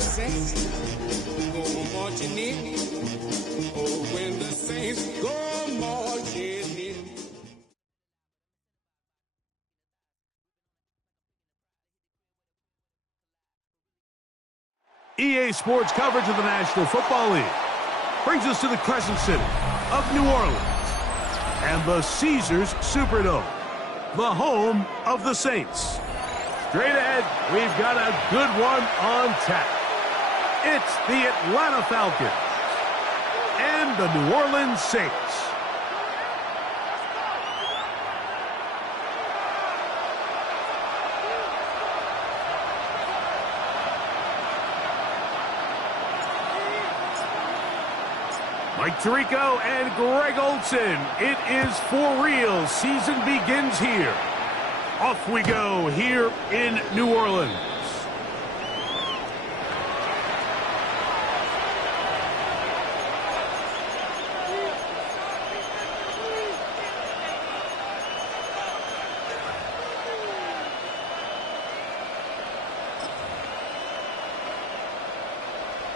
the saints go marching in. Oh, when the saints go marching in. EA Sports coverage of the National Football League brings us to the Crescent City of New Orleans and the Caesars Superdome, the home of the Saints. Straight ahead, we've got a good one on tap. It's the Atlanta Falcons and the New Orleans Saints. Mike Tirico and Greg Olsen. It is for real. Season begins here. Off we go here in New Orleans.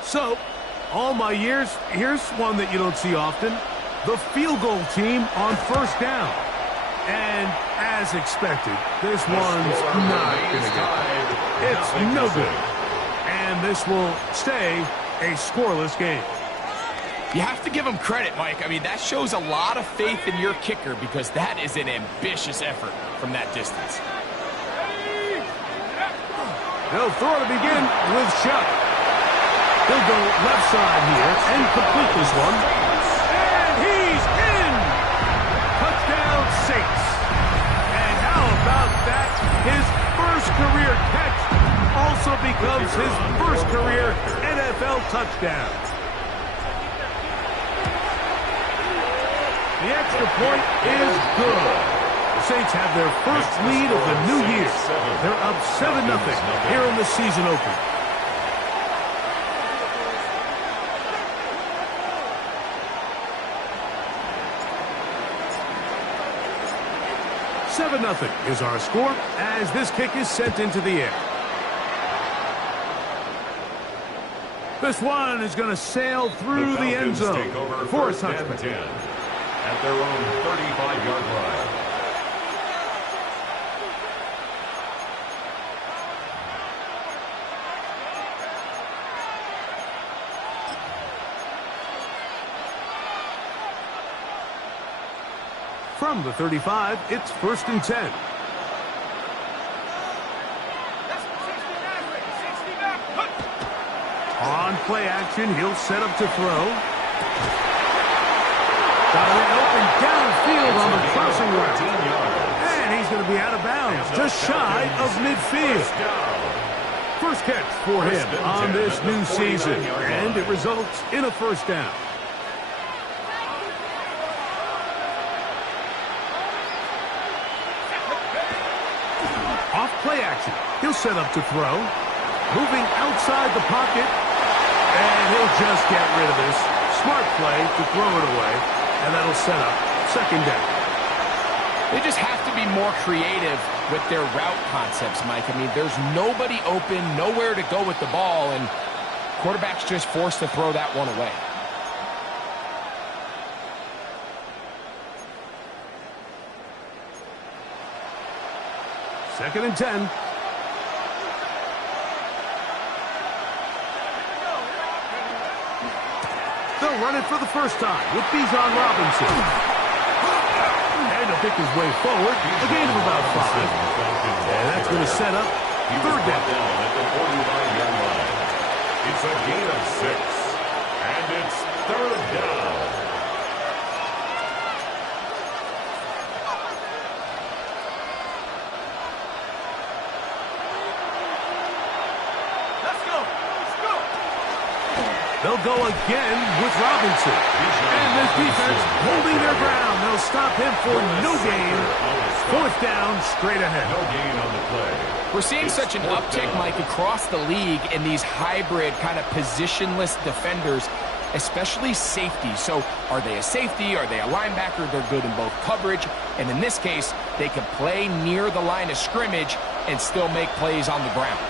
So, all my years, here's one that you don't see often. The field goal team on first down. And as expected, this one's not going to get it. It's no good. And this will stay a scoreless game. You have to give him credit, Mike. I mean, that shows a lot of faith in your kicker because that is an ambitious effort from that distance. They'll throw to begin with Shuck. He'll go left side here and complete this one. And he's in! Touchdown, Saints. And how about that? His first career catch also becomes his first career NFL touchdown. The extra point is good. The Saints have their first lead of the new year. They're up 7-0 here in the season opener. Nothing is our score as this kick is sent into the air. This one is going to sail through the end zone for a touchback. At their own 35-yard line. From the 35, it's 1st and 10. On play action, he'll set up to throw. Got it open downfield on the crossing route. And he's going to be out of bounds, just shy of midfield. First catch for him on this new season, and it results in a first down. Off play action. He'll set up to throw. Moving outside the pocket. And he'll just get rid of this. Smart play to throw it away. And that'll set up second down. They just have to be more creative with their route concepts, Mike. I mean, there's nobody open, nowhere to go with the ball, and quarterback's just forced to throw that one away. Second and 10. They'll run it for the first time with Bijan Robinson. And he'll pick his way forward. A gain of about 5. And that's going to set up third down. At the 49-yard line. It's a gain of 6. And it's third down. They'll go again with Robinson. And this defense holding their ground. They'll stop him for no gain. Fourth down, straight ahead. No gain on the play. We're seeing such an uptick, Mike, across the league in these hybrid kind of positionless defenders, especially safety. So are they a safety? Are they a linebacker? They're good in both coverage. And in this case, they can play near the line of scrimmage and still make plays on the ground.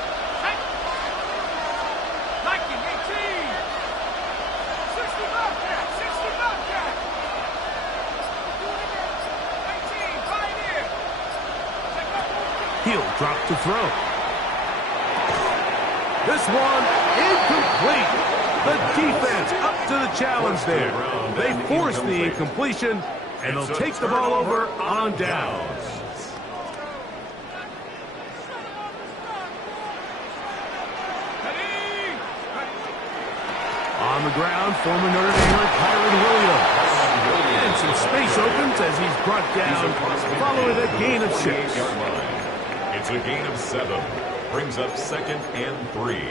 backfield, drop to throw. This one incomplete. The defense up to the challenge there. They force the incompletion, and they'll take the ball over on downs. On the ground, former Notre Damer Kyron Williams. And some space opens as he's brought down following a gain of 6. It's a gain of 7. Brings up 2nd and 3.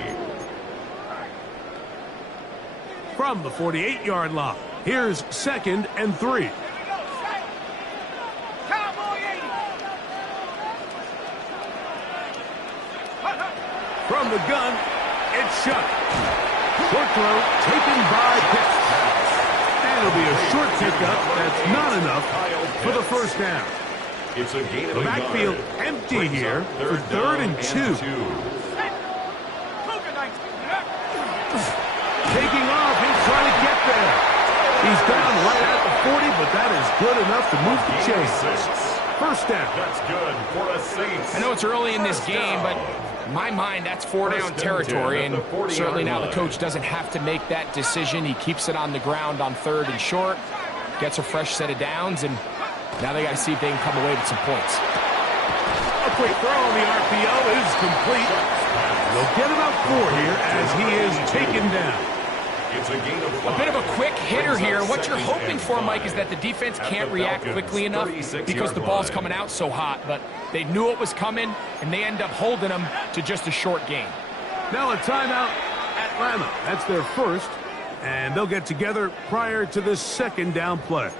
From the 48-yard line, here's 2nd and 3. From the gun, it's shot. Short throw taken by Pitt. And it'll be a short pickup that's not enough for the first down. It's a gain of The backfield empty here for 3rd and 2. Taking off, he's trying to get there. He's down right at the 40, but that is good enough to move the chains. First down. That's good for the Saints. I know it's early in this game, but in my mind, that's 4-down territory, and certainly now the coach doesn't have to make that decision. He keeps it on the ground on 3rd and short, gets a fresh set of downs, and now they got to see if they can come away with some points. A quick throw on the RPO is complete. They'll get about 4 here as he is taken down. It's a gain of 5. A bit of a quick hitter here. What you're hoping for, Mike, is that the defense can't react quickly enough because the ball's coming out so hot. But they knew it was coming, and they end up holding them to just a short gain. Now a timeout, Atlanta. That's their first, and they'll get together prior to this 2nd down play.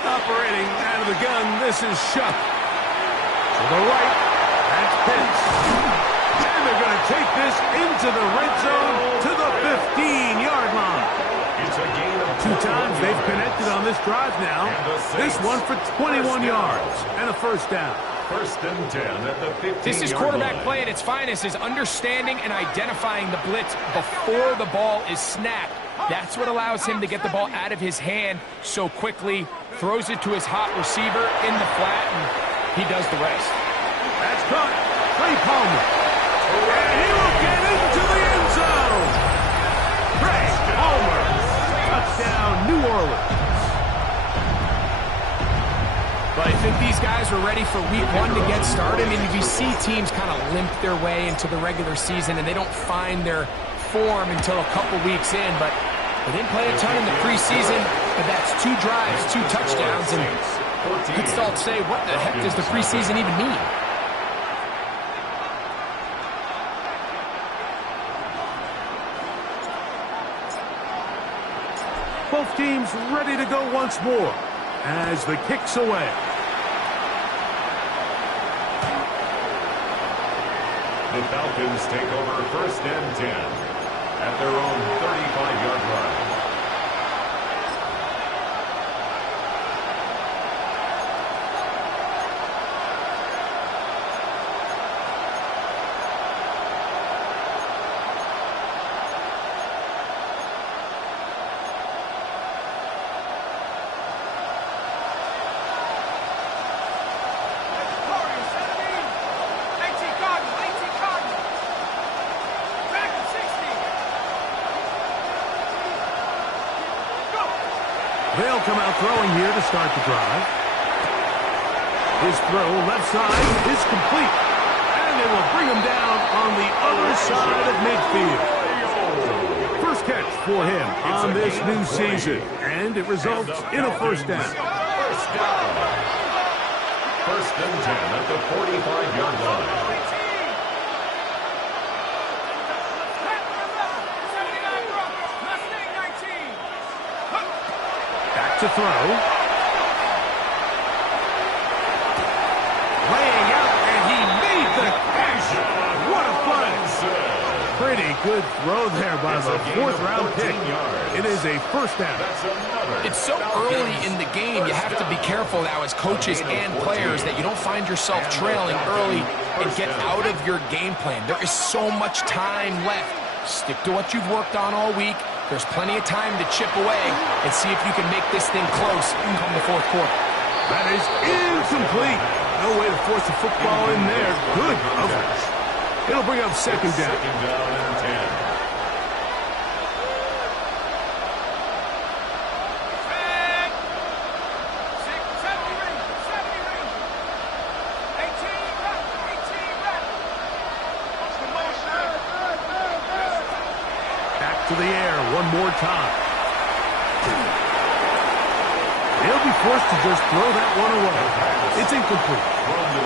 Operating out of the gun, this is Shuck. To the right, that's Pitts. And they're going to take this into the red zone to the 15-yard line. It's a gain of 2 times they've connected on this drive now. This one for 21 yards and a first down. 1st and 10 at the 15-yard This is quarterback play at its finest, is understanding and identifying the blitz before the ball is snapped. That's what allows him to get the ball out of his hand so quickly, throws it to his hot receiver in the flat, and he does the rest. That's caught. Trey Palmer. And he will get into the end zone. Trey Palmer. Touchdown, New Orleans. But I think these guys are ready for week 1 to get started. I mean, you see teams kind of limp their way into the regular season, and they don't find their form until a couple weeks in, but they didn't play a ton in the preseason, but that's 2 drives, 2 touchdowns, and let's all say, what the heck does the preseason even mean? Both teams ready to go once more as the kick's away. The Falcons take over 1st and 10 at their own 35-yard line. They'll come out throwing here to start the drive. His throw left side is complete. And they will bring him down on the other side of midfield. First catch for him on this new season. And it results in a first down. First down. 1st and 10 at the 45-yard line. To throw. Laying out, and he made the catch. What a play. Pretty good throw there by the fourth-round pick. It is a first down. It's so early in the game, you have to be careful now as coaches and players that you don't find yourself trailing early and get out of your game plan. There is so much time left. Stick to what you've worked on all week. There's plenty of time to chip away and see if you can make this thing close come the fourth quarter. That is incomplete. No way to force the football in there. Good coverage. It'll bring up second down. Second down and 10. Back to the air one more time. He'll be forced to just throw that one away. It's incomplete.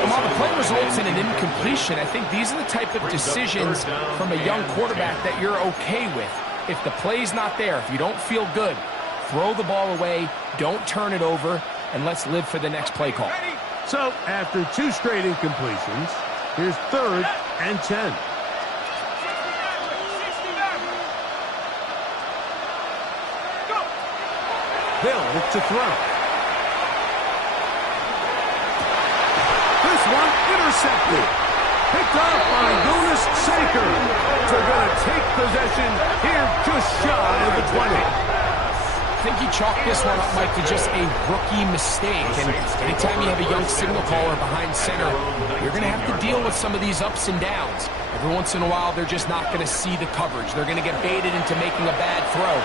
And while the play results in an incompletion, I think these are the type of decisions from a young quarterback that you're okay with. If the play's not there, if you don't feel good, throw the ball away, don't turn it over, and let's live for the next play call. So, after 2 straight incompletions, here's 3rd and 10. Hill to throw. This one intercepted. Picked up by Jonas Saker. They're going to take possession here just shy of the 20. I think he chalked this one up, Mike, to just a rookie mistake. And anytime you have a young signal caller behind center, you're going to have to deal with some of these ups and downs. Every once in a while, they're just not going to see the coverage. They're going to get baited into making a bad throw.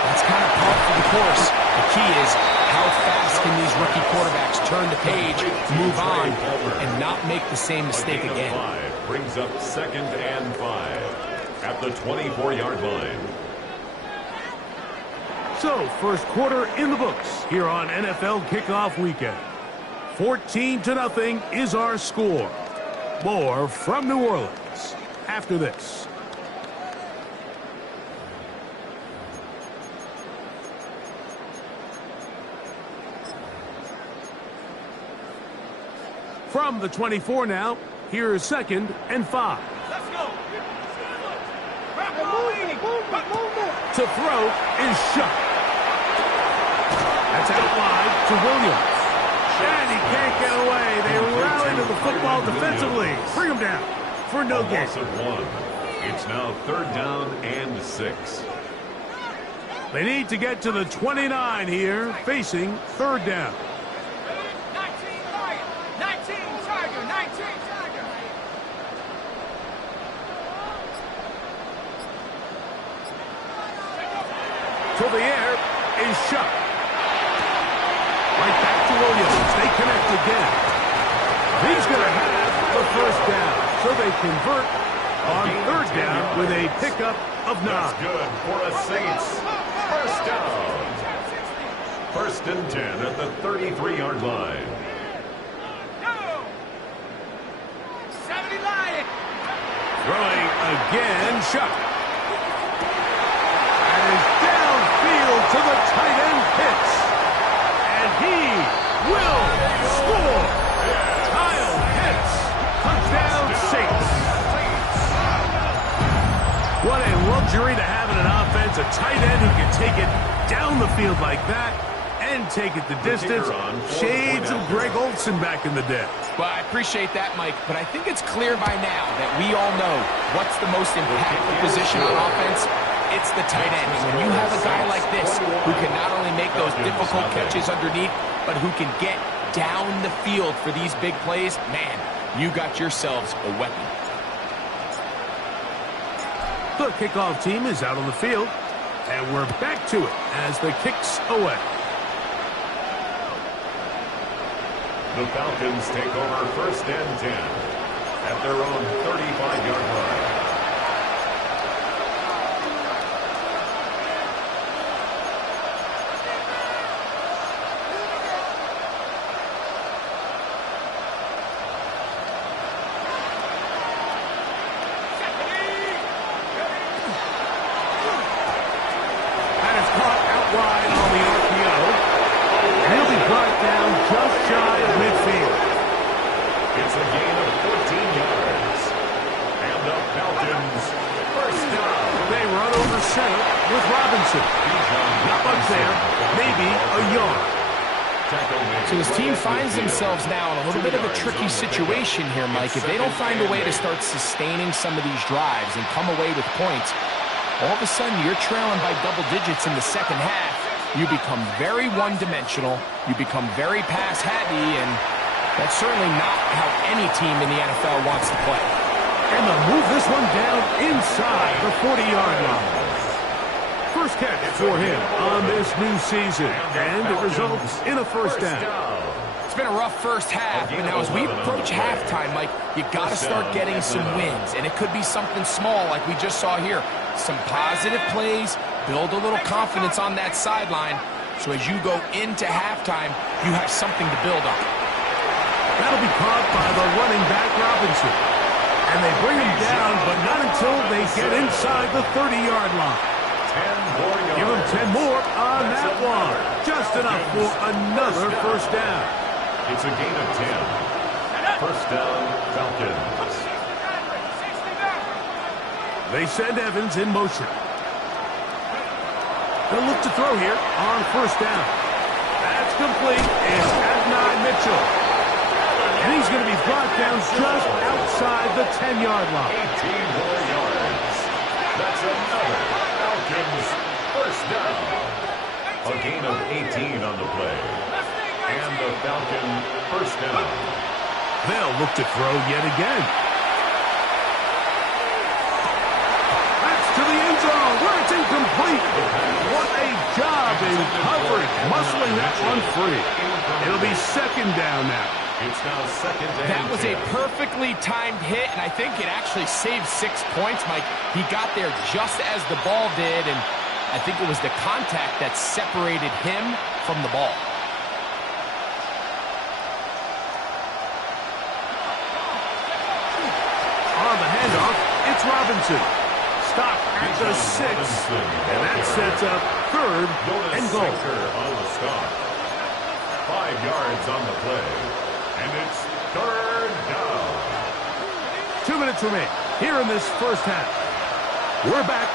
That's kind of part of the course. The key is how fast can these rookie quarterbacks turn the page, move on, and not make the same mistake again. Brings up 2nd and 5 at the 24-yard line. So, first quarter in the books here on NFL Kickoff Weekend. 14-0 is our score. More from New Orleans after this. From the 24 now, here is 2nd and 5. Let's go. To throw is shut. That's out wide to Williams. And he can't get away. They rally to the football defensively. Bring him down for no gain. Loss of 1. It's now 3rd down and 6. They need to get to the 29 here, facing 3rd down. 19 Tiger. To the air is shut. Right back to Williams. They connect again. He's going to have the first down. So they convert on 3rd down with a pickup of 9. That's good for a Saints. First down. 1st and 10 at the 33-yard line. Throwing again, shut. And is downfield to the tight end Pitts. And he will score. Kyle Pitts. Touchdown Saints. What a luxury to have in an offense. A tight end who can take it down the field like that and take it the distance. Shades of Greg Olsen back in the day. Well, I appreciate that, Mike, but I think it's clear by now that we all know what's the most impactful position on offense. It's the tight end. And when you have a guy like this who can not only make those difficult catches underneath, but who can get down the field for these big plays, man, you got yourselves a weapon. The kickoff team is out on the field, and we're back to it as the kick's away. The Falcons take over 1st and 10 at their own 35-yard line. That is caught out wide on the RPO. He'll be brought down just shy of midfield. It's a gain of 14 yards. And the So this team finds themselves now in a little bit of a tricky situation here, Mike. If they don't find a way to start sustaining some of these drives and come away with points, all of a sudden you're trailing by double digits in the second half. You become very one-dimensional. You become very pass-heavy, and that's certainly not how any team in the NFL wants to play. And they'll move this one down inside the 40-yard line. First catch for him on this new season, and it results in a first down. It's been a rough first half, but now as we approach halftime, Mike, you got to start getting some wins, and it could be something small like we just saw here. Some positive plays, build a little confidence on that sideline, so as you go into halftime, you have something to build on. That'll be caught by the running back, Robinson. And they bring him down, but not until they get inside the 30-yard line. 10 more yards. Give him 10 more on that one. Just enough for another first down. It's a gain of 10. First down, Falcons. They send Evans in motion. They'll look to throw here on first down. That's complete. It's Adonai Mitchell. And he's going to be brought down just outside the 10-yard line. 18 more yards. That's another Falcons first down. A gain of 18 on the play. And the Falcon first down. They'll look to throw yet again. That's to the end zone where it's incomplete. What a job in coverage, muscling that one free. It'll be second down now. It's now second and That was 10. a perfectly timed hit, and I think it actually saved 6 points, Mike. He got there just as the ball did, and I think it was the contact that separated him from the ball. On the handoff, it's Robinson. Stop at the 6, and that sets up third and goal. On the stop. 5 yards on the play. And it's third down. 2 minutes remain here in this first half. We're back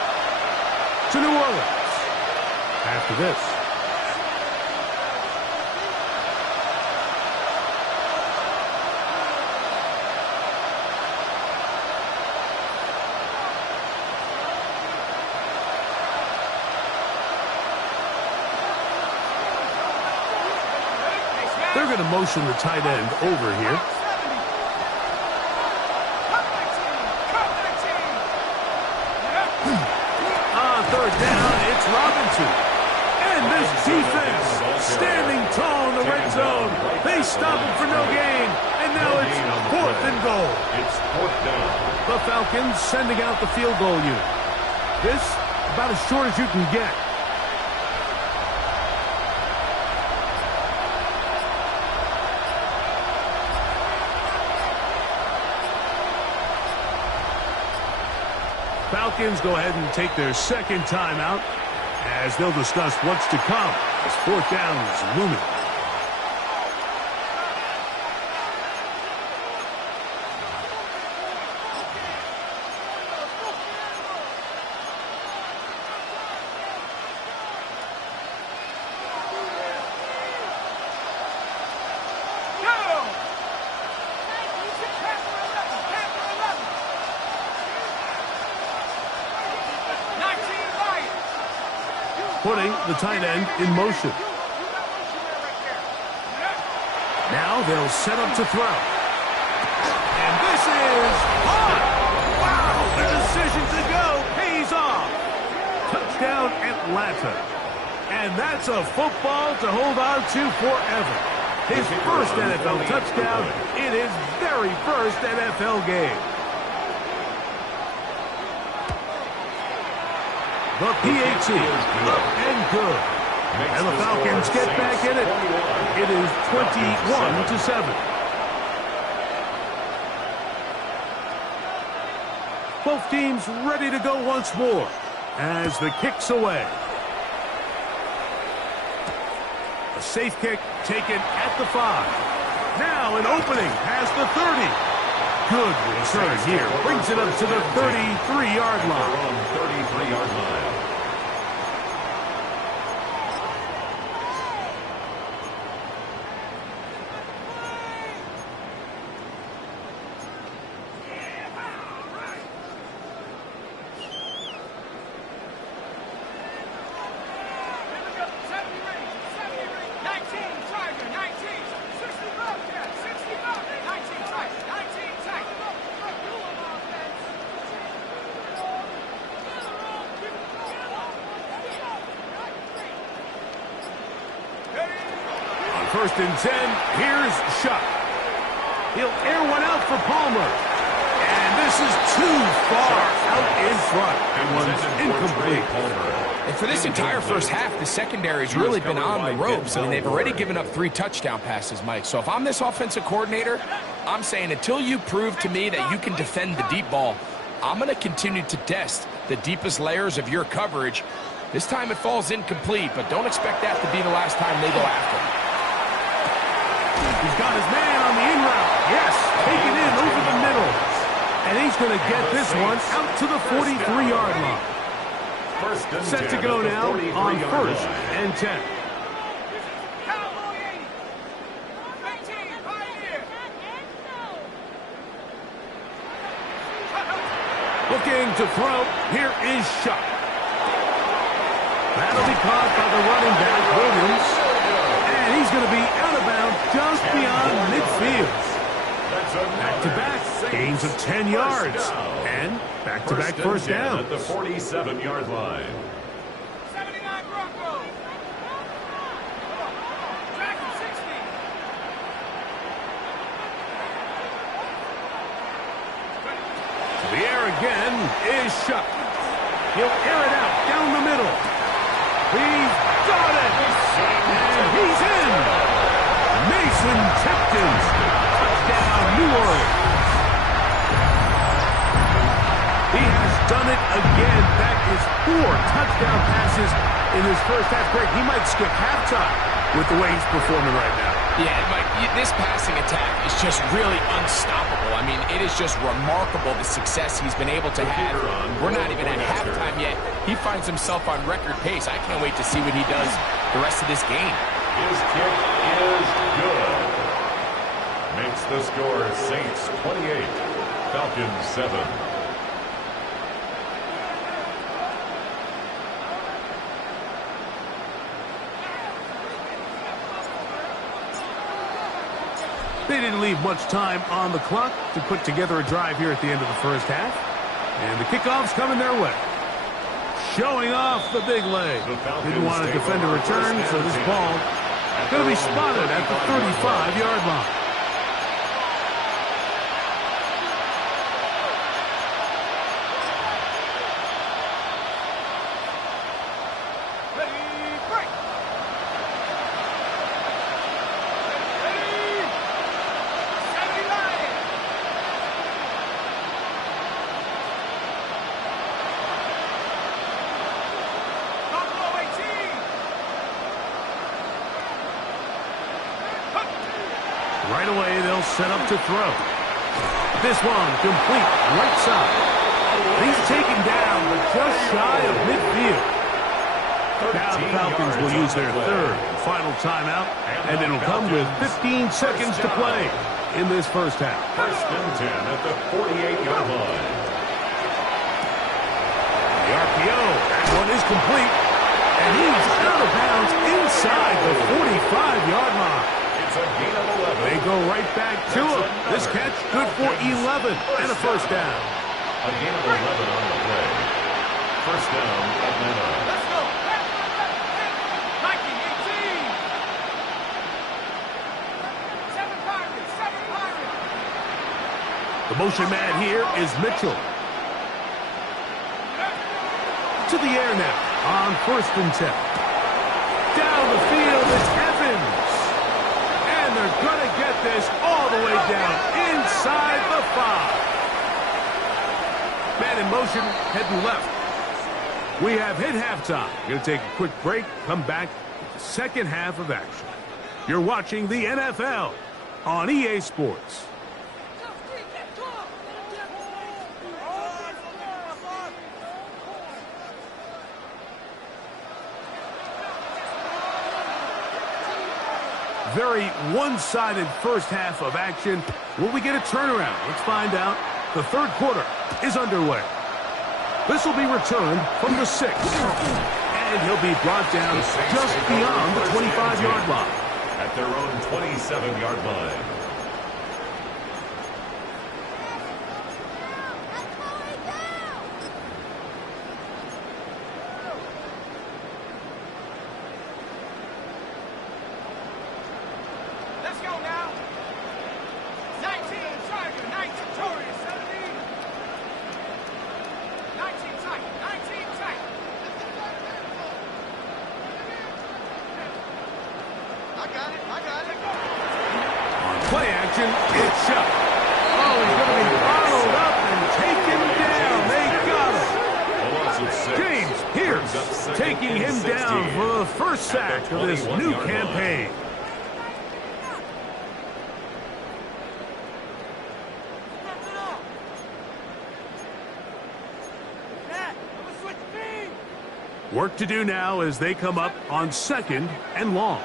to New Orleans after this. They're going to motion the tight end over here. On third down, it's Robinson. And this defense standing tall in the red zone. They stop him for no gain. And now it's fourth and goal. It's fourth down. The Falcons sending out the field goal unit. This about as short as you can get. Falcons go ahead and take their second timeout as they'll discuss what's to come as fourth down is looming. Putting the tight end in motion. Now they'll set up to throw. And this is hot! Wow! The decision to go pays off. Touchdown Atlanta. And that's a football to hold on to forever. His first NFL touchdown in his very first NFL game. The PAT up and good. And the Falcons get back in it. It is 21-7. Both teams ready to go once more as the kick's away. A safe kick taken at the 5. Now an opening past the 30. Good return here. Brings it up to the 33-yard line. 33-yard line. First and 10. Here's Shuck. He'll air one out for Palmer. And this is too far out in front. It was incomplete. And for this entire first half, the secondary's really been on the ropes. I mean, they've already given up 3 touchdown passes, Mike. So if I'm this offensive coordinator, I'm saying until you prove to me that you can defend the deep ball, I'm going to continue to test the deepest layers of your coverage. This time it falls incomplete, but don't expect that to be the last time they go after him. He's got his man on the in route. Yes, taken in over the middle. And he's going to get this one out to the 43-yard line. Set to go now on first and 10. Looking to throw. Here is Shuck. That'll be caught by the running back, Williams. And he's going to be out of bounds just beyond midfield. Back-to-back gains of 10 yards. And back-to-back first down. At the 47-yard line. 79 Broncos. Track him 60. To the air again is Shuck. He'll air it out down the middle. He's got it. And he's in. Mason Tipton. Touchdown, New Orleans. He has done it again. That is 4 touchdown passes in his first half. Greg, he might skip halftime with the way he's performing right now. Yeah, Mike, this passing attack is just really unstoppable. I mean, it is just remarkable the success he's been able to have. We're not even at halftime yet. He finds himself on record pace. I can't wait to see what he does the rest of this game. His kick is good. Makes the score Saints 28, Falcons 7. They didn't leave much time on the clock to put together a drive here at the end of the first half. And the kickoff's coming their way. Showing off the big leg. Didn't want to defend a return, so this ball going to be spotted at the 35-yard line. Right away, they'll set up to throw. This one complete, right side. He's taken down, but just shy of midfield. Now the Falcons will use their third and final timeout, and it'll come with 15 seconds to play in this first half. First and 10 at the 48-yard line. The RPO, that one is complete, and he's out of bounds inside the 45-yard line. It's a gain of 11. They go right back to him. This catch good for 11 and a first down. A gain of 11 on the play. First down, Atlanta. Let's go. Nike 18. 7 Pirates. 7 Pirates. The motion man here is Mitchell. To the air now on first and 10. Down the field is Evans. And they're going to get this all the way down inside the 5. Man in motion, heading left. We have hit halftime. Going to take a quick break, come back with the second half of action. You're watching the NFL on EA Sports. Very one-sided first half of action. Will we get a turnaround? Let's find out. The third quarter is underway. This will be returned from the 6. And he'll be brought down just beyond the 25-yard line. At their own 27-yard line. Play action. It's shut. Oh, he's going to be followed up and taken down. They got him. James Pierce taking him down for the first sack of this new campaign. Work to do now as they come up on 2nd and long.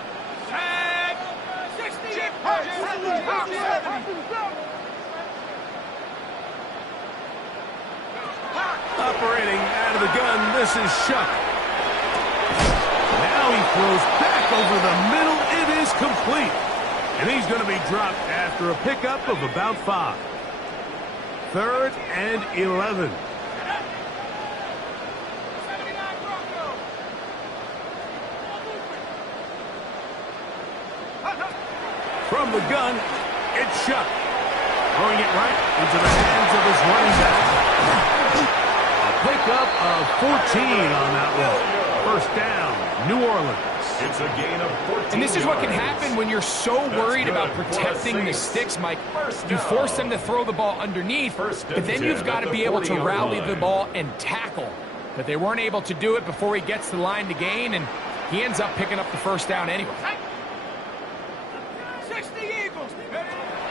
Operating out of the gun, this is Shuck. Now he throws back over the middle. It is complete. And he's going to be dropped after a pickup of about 5. 3rd and 11. From the gun, it's Shuck. Throwing it right into the hands of his running back. A pickup of 14 on that one. First down, New Orleans. It's a gain of 14. And this is what can happen when you're so worried about protecting the sticks, Mike. You force them to throw the ball underneath, but then you've got to be able to rally the ball and tackle. But they weren't able to do it before he gets the line to gain, and he ends up picking up the first down anyway.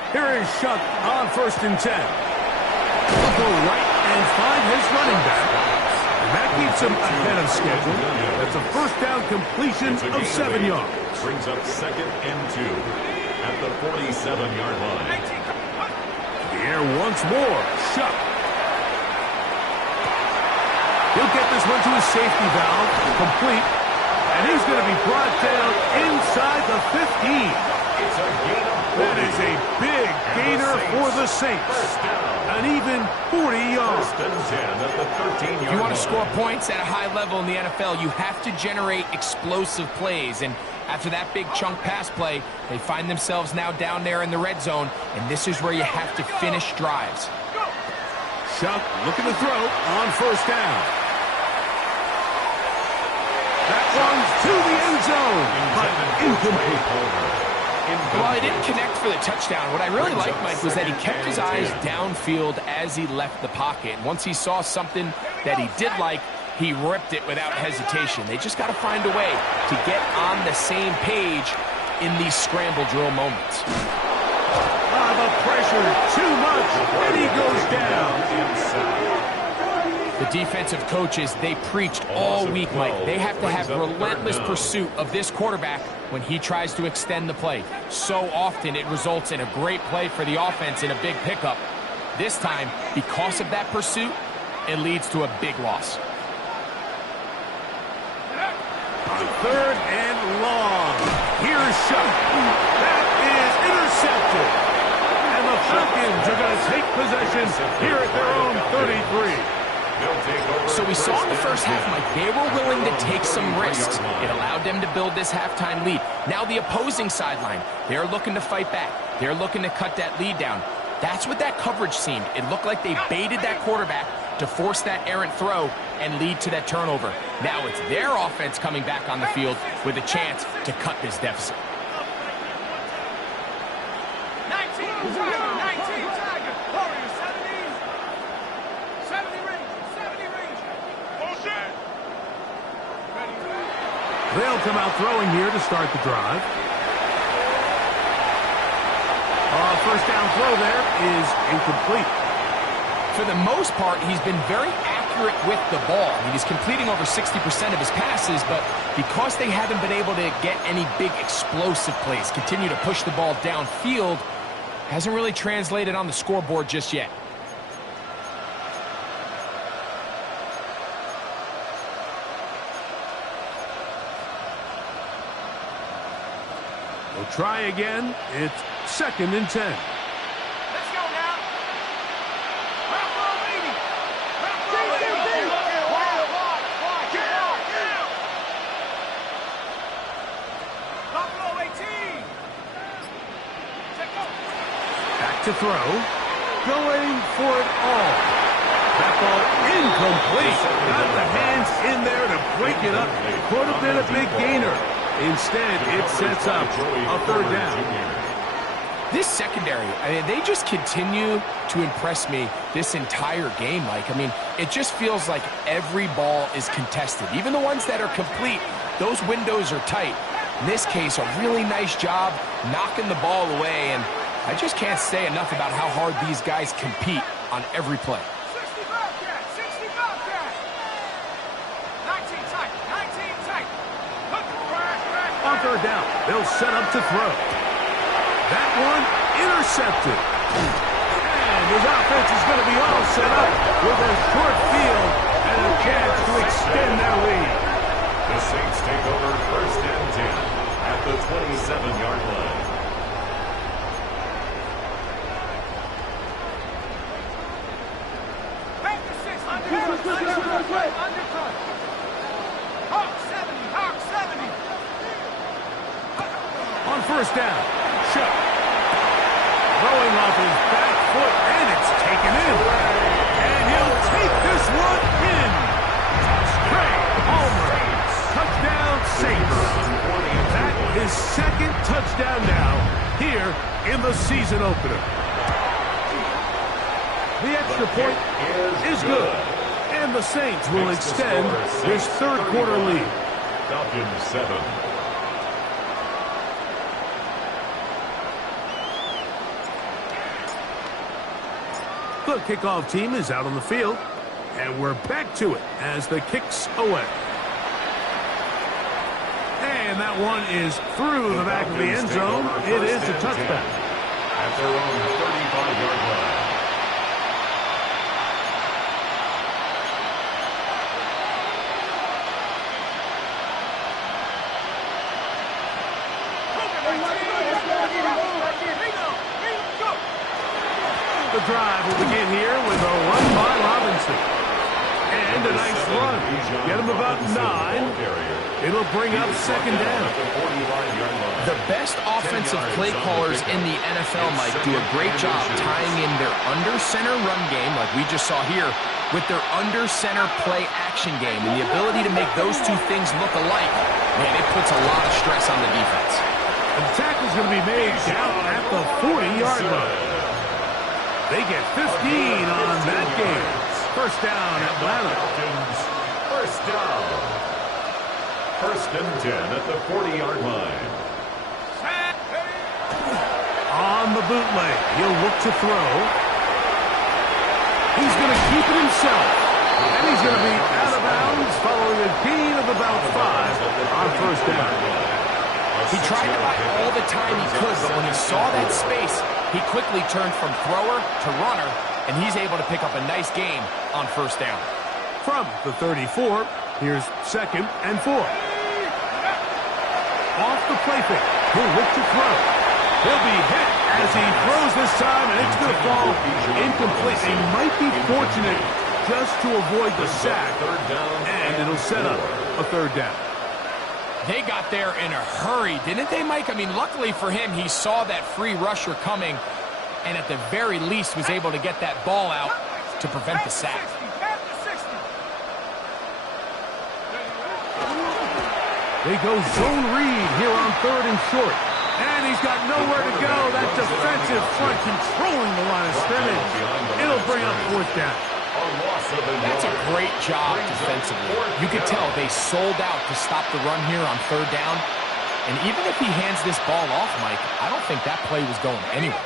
Here is Shuck on 1st and 10. He'll go right and find his running back. And that keeps him ahead of schedule. That's a first down completion of 7 yards. Brings up 2nd and 2 at the 47-yard line. The air once more. Shuck. He'll get this one to his safety valve. Complete. And he's going to be brought down inside the 15. It's a gain of 40. That is a big gainer for the Saints. An even 40 yards. First and 10 at the 13-yard line. If you want to score points at a high level in the NFL, you have to generate explosive plays. And after that big chunk pass play, they find themselves now down there in the red zone. And this is where you have to finish drives. Shuck looking to throw on 1st down. That one's to the end zone, but incomplete. Well, he didn't connect for the touchdown. What I really liked, Mike, was that he kept his eyes downfield as he left the pocket. And once he saw something that he did like, he ripped it without hesitation. They just got to find a way to get on the same page in these scramble drill moments. The pressure, too much, and he goes down. The defensive coaches, they preached all week, Mike. They have to have relentless pursuit of this quarterback when he tries to extend the play. So often it results in a great play for the offense in a big pickup. This time, because of that pursuit, it leads to a big loss. On 3rd and long. Here's Shuck. That is intercepted. And the Falcons are going to take possession here at their own 33. So we saw in the first half, Mike, they were willing to take some risks. It allowed them to build this halftime lead. Now the opposing sideline, they're looking to fight back. They're looking to cut that lead down. That's what that coverage seemed. It looked like they baited that quarterback to force that errant throw and lead to that turnover. Now it's their offense coming back on the field with a chance to cut this deficit. 19, Tiger. Warriors, 70 range. They'll come out throwing here to start the drive. First down throw there is incomplete. For the most part, he's been very accurate with the ball. I mean, he's completing over 60% of his passes, but because they haven't been able to get any big explosive plays, continue to push the ball downfield, hasn't really translated on the scoreboard just yet. We'll try again. It's 2nd and 10. Let's go now. Buffalo 18. Back to throw. Going for it all. That ball incomplete. Got the hands in there to break it up. Could have been a big gainer. Instead, it sets up a 3rd down. This secondary, I mean, they just continue to impress me this entire game, Mike. I mean, it just feels like every ball is contested. Even the ones that are complete, those windows are tight. In this case, a really nice job knocking the ball away, and I just can't say enough about how hard these guys compete on every play. 60 Bobcat, 60 Bobcat. 19 tight, 19 tight. On third down, they'll set up to throw. That one intercepted. And his offense is going to be all set up with a short field and a chance to extend their lead. The Saints take over first and 10 at the 27-yard line. Back to 60. Undercut. Hawk 70, Hawk 70. On first down, Chuck. Throwing off his back foot, and it's taken in. And he'll take this one in. Straight homer. Touchdown, Saints. That is second touchdown now here in the season opener. The extra point is good. And the Saints will extend this third quarter lead. Falcons 7. The kickoff team is out on the field, and we're back to it as the kick's away. And that one is through the back of the end zone. It is a touchback. At their own 35-yard line. The drive will begin here with a run by Robinson. And a nice run. Get him about 9. It'll bring up second down. The best offensive play callers in the NFL, Mike, do a great job tying in their under-center run game, like we just saw here, with their under-center play action game. And the ability to make those two things look alike, man, it puts a lot of stress on the defense. The tackle's going to be made down at the 40-yard line. They get 15 on that game. First down, Atlanta. First down. First and 10 at the 40-yard line. On the bootleg, he'll look to throw. He's going to keep it himself. And he's going to be out of bounds following a gain of about 5 on first down. He tried to buy all the time he could, but when he saw that space, he quickly turned from thrower to runner, and he's able to pick up a nice gain on first down. From the 34, here's second and 4. Off the play fake, he'll look to throw. He'll be hit as he throws this time, and it's going to fall incomplete. He might be fortunate just to avoid the sack, and it'll set up a third down. They got there in a hurry, didn't they, Mike? I mean, luckily for him, he saw that free rusher coming and at the very least was able to get that ball out to prevent the sack. They go zone read here on third and short. And he's got nowhere to go. That defensive front controlling the line of scrimmage. It'll bring up fourth down. That's a great job defensively. You could tell they sold out to stop the run here on third down. And even if he hands this ball off, Mike, I don't think that play was going anywhere.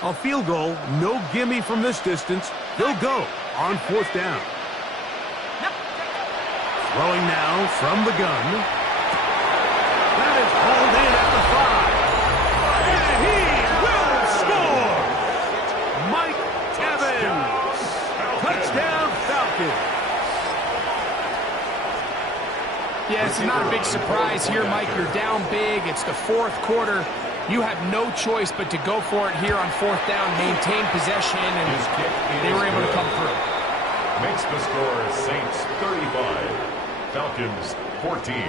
A field goal, no gimme from this distance. They'll go on fourth down. Throwing now from the gun. That is hauled in at the 5. And he will score! Mike Evans. Touchdown Falcons. Yeah, it's not a big surprise here, Mike. You're down big. It's the fourth quarter. You have no choice but to go for it here on fourth down, maintain possession, and they were able to come through. Makes the score Saints 35, Falcons 14.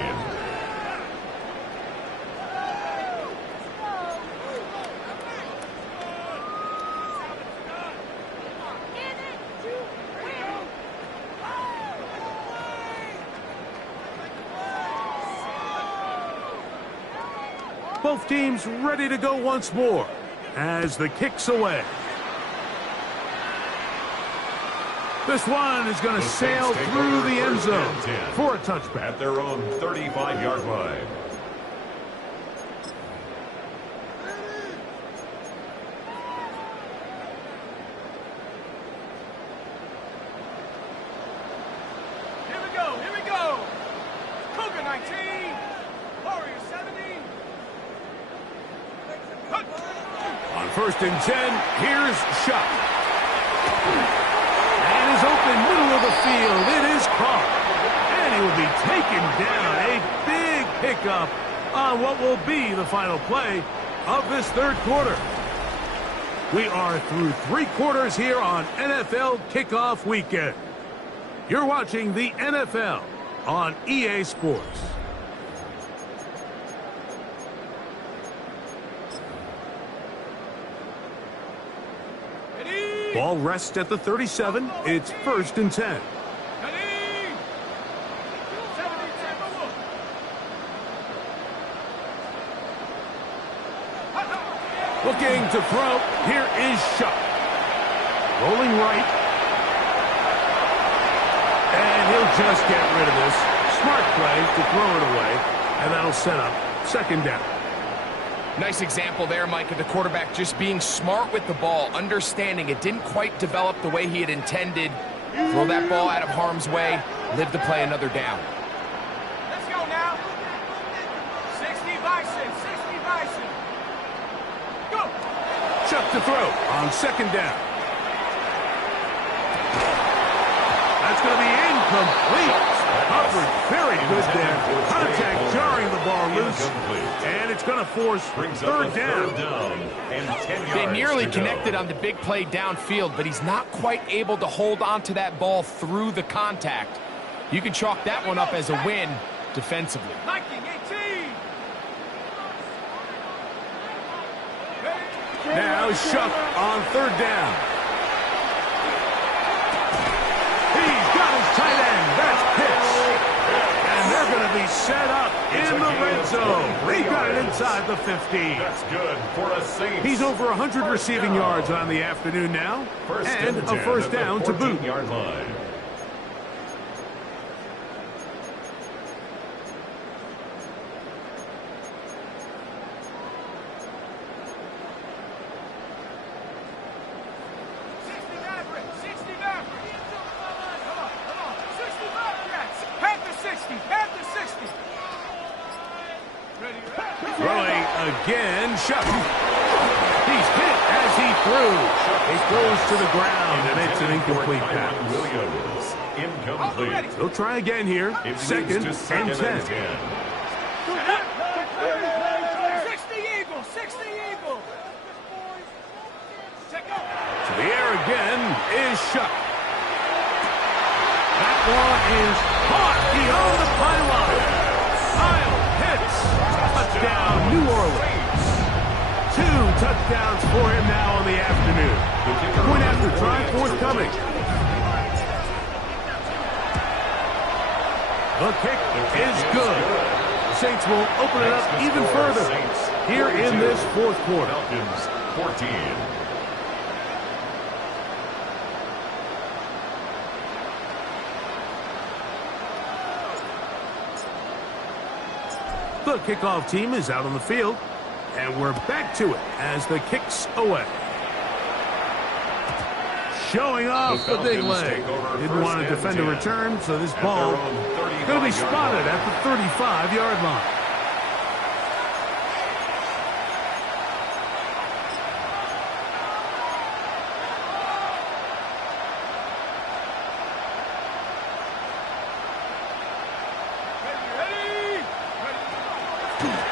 Both teams ready to go once more. as the kick's away. This one is going to sail through the end zone for a touchback. At their own 35-yard line. Here we go. Cougar 19, Warrior 70. On 1st and 10, here's Shuck. And is open middle of the field. It is caught. And he will be taken down. A big pickup on what will be the final play of this third quarter. We are through 3 quarters here on NFL Kickoff Weekend. You're watching the NFL on EA Sports. Ball rests at the 37. It's 1st and 10. Looking to throw. Here is Shuck. Rolling right. And he'll just get rid of this. Smart play to throw it away. And that'll set up 2nd down. Nice example there, Mike, of the quarterback just being smart with the ball, understanding it didn't quite develop the way he had intended. Throw that ball out of harm's way, live to play another down. Let's go now. 60 Bison, 60 Bison. Go. Chuck to throw on 2nd down. That's going to be incomplete. Coverage very good there. Contact jarring the ball loose. And it's going to force 3rd down. They nearly connected on the big play downfield, but he's not quite able to hold on to that ball through the contact. You can chalk that one up as a win defensively. Viking 18. Now Shuck on 3rd down. He's got his tight end. That's Pitts. And they're going to be set up in the red zone. He got it inside the 15. That's good for a Saints. He's over 100 receiving yards on the afternoon now. And a 1st down to boot. Line. Throwing again, Shuck. He's hit as he threw. He throws to the ground, and it's an incomplete pass. Williams, incomplete. He'll try again here. 2nd and 10. 60 Eagles, 60 Eagles. To the air again is Shuck. That one is caught beyond the pylon. Kyle hits. Touchdown, New Orleans. 2 touchdowns for him now on the afternoon. Point after try forthcoming. The kick is good. The Saints will open it up even further here in this 4th quarter. Falcons 14. The kickoff team is out on the field, and we're back to it as the kick's away. Showing off the big leg. Didn't want to defend a return, so this ball going to be spotted at the 35-yard line.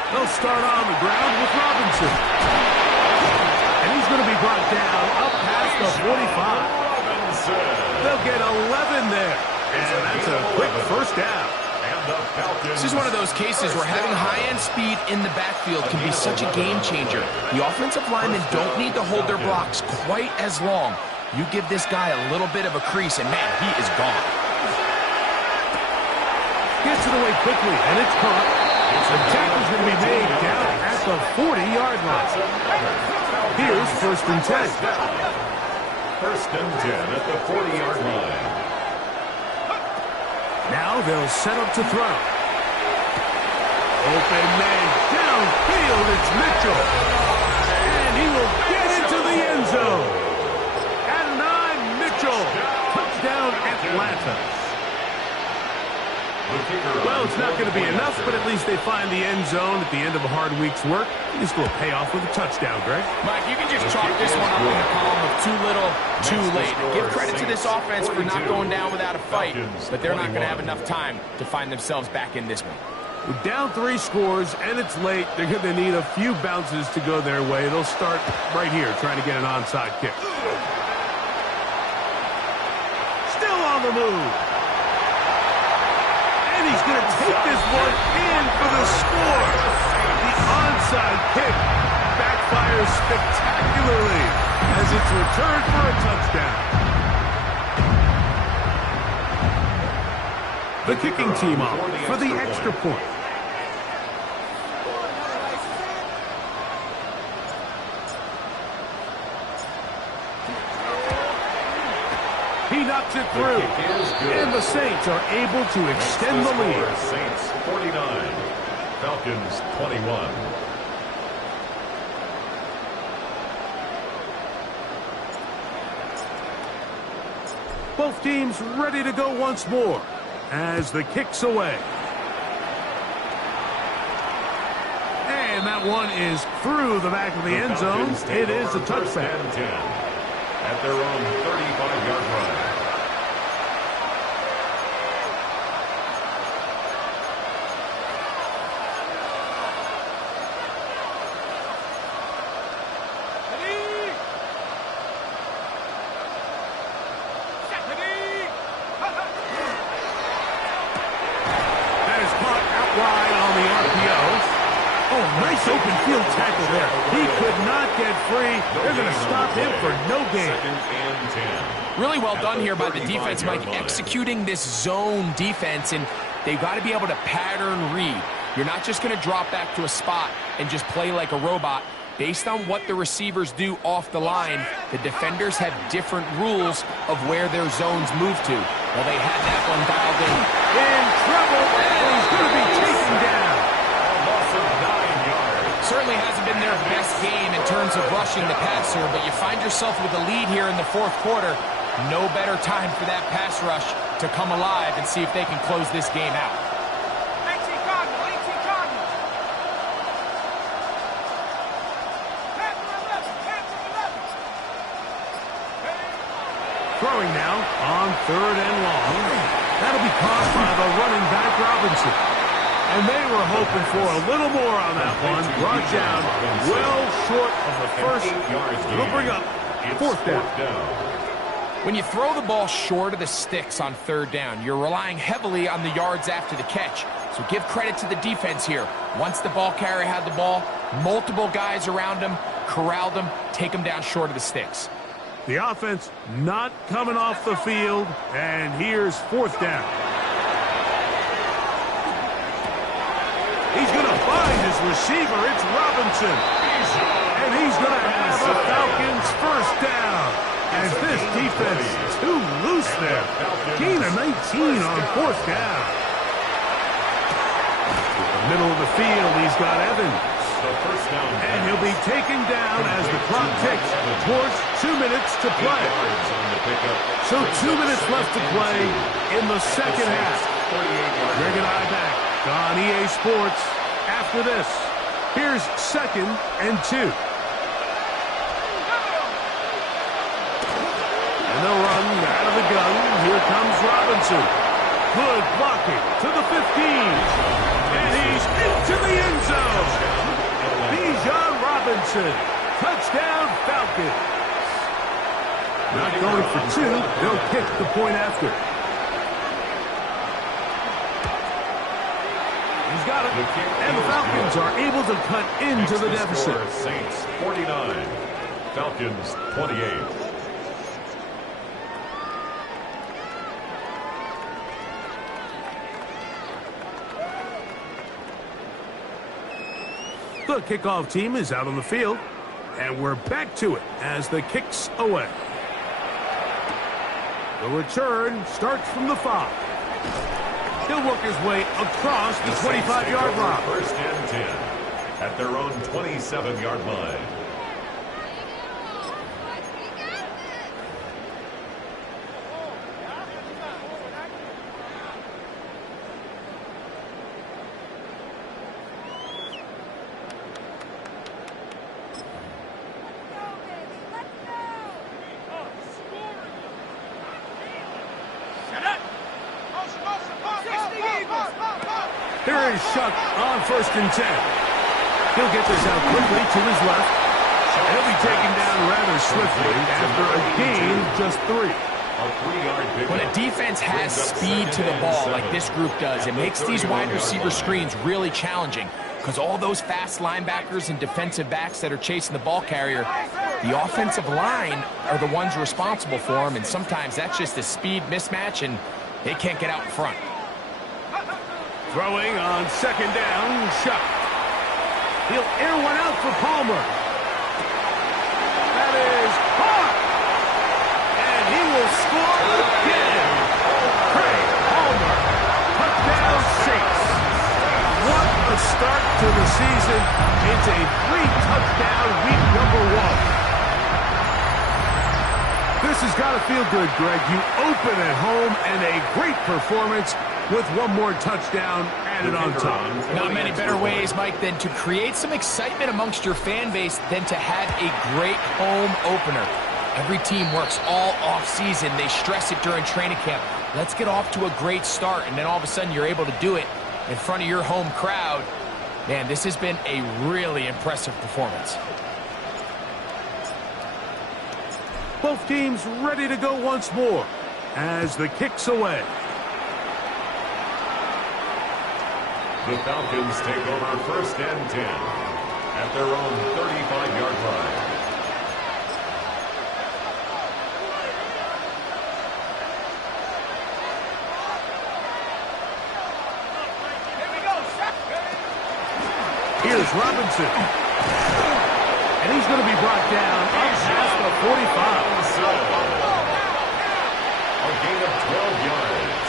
They'll start on the ground with Robinson. And he's going to be brought down up past the 45. They'll get 11 there. And that's a quick 1st down. This is one of those cases where having high-end speed in the backfield can be such a game changer. The offensive linemen don't need to hold their blocks quite as long. You give this guy a little bit of a crease, and man, he is gone. Gets it away quickly, and it's caught. The tackle's going to be made down at the 40-yard line. Here's 1st and 10. First and 10 at the 40-yard line. Now they'll set up to throw. Open man downfield. It's Mitchell. And he will get into the end zone. At 9, Mitchell. Touchdown, Atlanta. Well, it's not going to be enough, but at least they find the end zone at the end of a hard week's work. At least we'll pay off with a touchdown, Greg. Mike, you can just chalk this one up in the column of too little, too late. Give credit to this offense for not going down without a fight, but they're not going to have enough time to find themselves back in this one. We're down 3 scores, and it's late. They're going to need a few bounces to go their way. They'll start right here trying to get an onside kick. Still on the move. And he's going to take this one in for the score. The onside kick backfires spectacularly as it's returned for a touchdown. The kicking team off for the extra point. He knocks it through, and the Saints are able to extend the lead. Saints 49, Falcons 21. Both teams ready to go once more as the kick's away. And that one is through the back of the end zone. It is a touchback. At their own 35-yard line. That is caught out wide on the RPO. Oh, nice open field tackle there. He could not get free. They're going to stop him for no gain. Really well done here by the defense, Mike, executing this zone defense, and they've got to be able to pattern read. You're not just going to drop back to a spot and just play like a robot. Based on what the receivers do off the line, the defenders have different rules of where their zones move to. Well, they had that one dialed in. In trouble, and he's going to be taken down. Certainly hasn't been their best game in terms of rushing the passer, but you find yourself with a lead here in the 4th quarter. No better time for that pass rush to come alive and see if they can close this game out. 18 Cardinals, 18 Cardinals. Panther 11. Throwing now on 3rd and long. That'll be caught by the running back Robinson. And they were hoping for a little more on that one. Brought down well short of the first. It'll bring up 4th down. When you throw the ball short of the sticks on 3rd down, you're relying heavily on the yards after the catch. So give credit to the defense here. Once the ball carrier had the ball, multiple guys around him, corralled him, take him down short of the sticks. The offense not coming off the field, and here's 4th down. He's going to find his receiver. It's Robinson. And he's going to have a Falcons 1st down. As this defense is too loose there. Gain of 19 on 4th down. The middle of the field, he's got Evans. And he'll be taken down as the clock ticks towards 2 minutes to play. So 2 minutes left to play in the 2nd half. Greg and I back on EA Sports after this. Here's 2nd and 2. And they'll run out of the gun. Here comes Robinson. Good blocking to the 15. And he's into the end zone. Bijan Robinson. Touchdown Falcons. Not going for 2. They'll kick the point after. He's got it. And the Falcons are able to cut into the deficit. Saints 49, Falcons 28. The kickoff team is out on the field. And we're back to it as the kick's away. The return starts from the 5. He'll work his way across the 25-yard line. First and 10 at their own 27-yard line. Here is Shuck on first and 10. He'll get this out quickly to his left. And he'll be taken down rather swiftly after a gain of just 3. When a defense has speed to the ball like this group does, it makes these wide receiver screens really challenging because all those fast linebackers and defensive backs that are chasing the ball carrier, the offensive line are the ones responsible for them, and sometimes that's just a speed mismatch, and they can't get out in front. Throwing on second down, Shuck. He'll air one out for Palmer. That is caught. And he will score again. Craig Palmer, touchdown 6. What a start to the season. It's a 3-touchdown week number 1. This has got to feel good, Greg. You open at home and a great performance with one more touchdown added on top. Not many better ways, Mike, than to create some excitement amongst your fan base than to have a great home opener. Every team works all off-season. They stress it during training camp. Let's get off to a great start, and then all of a sudden you're able to do it in front of your home crowd. Man, this has been a really impressive performance. Both teams ready to go once more as the kick's away. The Falcons take over first and 10 at their own 35-yard line. Here's Robinson. And he's going to be brought down up past the 45. A gain of 12 yards.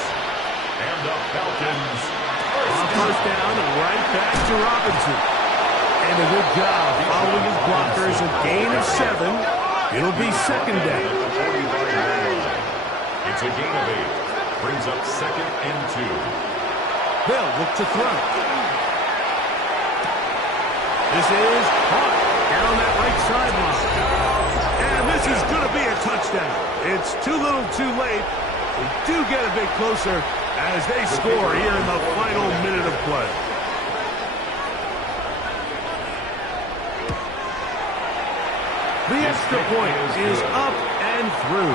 And the Falcons First down and right back to Robinson. And a good job following his blockers. A gain of 7. It'll be second down. It's a gain of 8. Brings up second and 2. They'll look to throw. This is caught down that right sideline. And this is going to be a touchdown. It's too little too late. They do get a bit closer as they score here in the final minute of play. The extra point is up and through.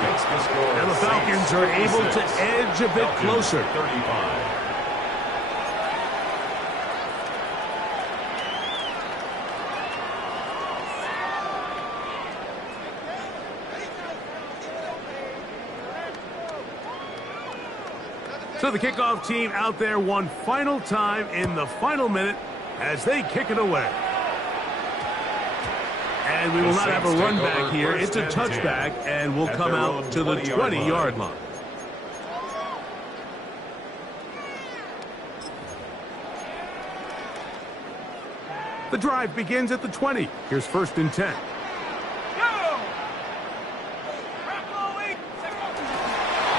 And the Falcons are able to edge a bit closer. 35. So the kickoff team out there one final time in the final minute as they kick it away. And we will not have a run back here. It's a touchback, and we'll come out to the 20-yard line. The drive begins at the 20. Here's first and 10.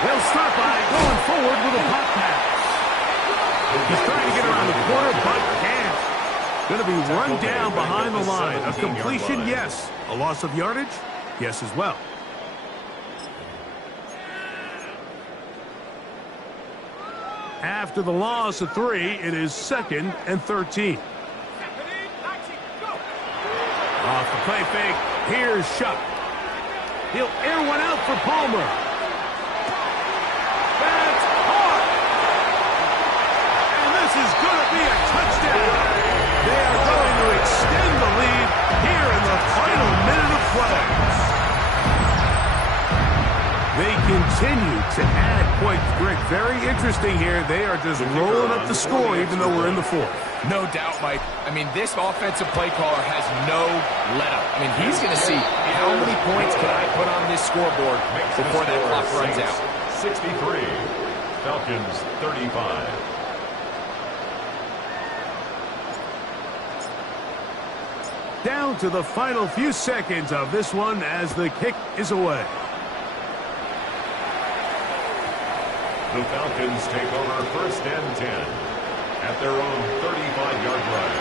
They'll start by going forward with a pop pass. He's trying to get around the corner, but can't. Going to be run down behind the line. A completion, yes. A loss of yardage, yes as well. After the loss of 3, it is second and 13. Off the play fake, here's Shuck. He'll air one out for Palmer. That's caught. And this is going to be a touchdown. They are going to extend the lead here in the final minute of play. They continue to add point, Greg. Very interesting here. They are just rolling up the score even though we're in the fourth. No doubt, Mike. I mean, this offensive play caller has no let-up. I mean, he's going to see how many points can I put on this scoreboard before that clock runs out. 63. Falcons 35. Down to the final few seconds of this one as the kick is away. The Falcons take over 1st and 10 at their own 35-yard line.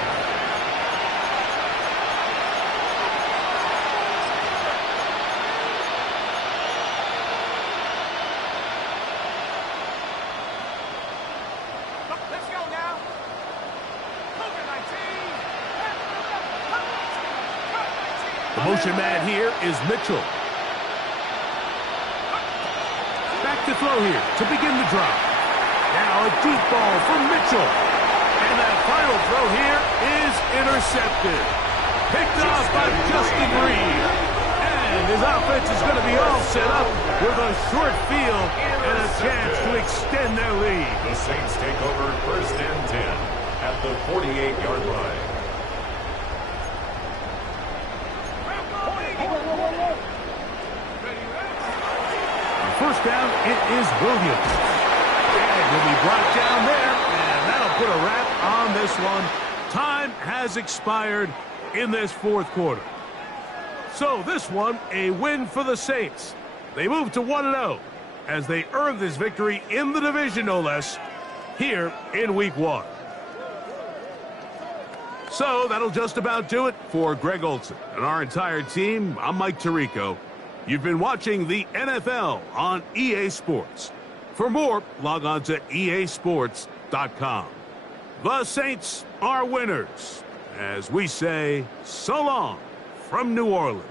Let's go now. Cougar 19. The motion man here is Mitchell. Back to throw here to begin the drive. Now a deep ball from Mitchell. And that final throw here is intercepted. Picked off by Justin Reed. And his offense is going to be all set up with a short field and a chance to extend their lead. The Saints take over 1st and 10 at the 48-yard line. First down, it is Williams. And will be brought down there, and that'll put a wrap on this one. Time has expired in this fourth quarter. So this one, a win for the Saints. They move to 1-0 as they earn this victory in the division, no less, here in Week 1. So that'll just about do it for Greg Olson and our entire team. I'm Mike Tirico. You've been watching the NFL on EA Sports. For more, log on to easports.com. The Saints are winners, as we say so long from New Orleans.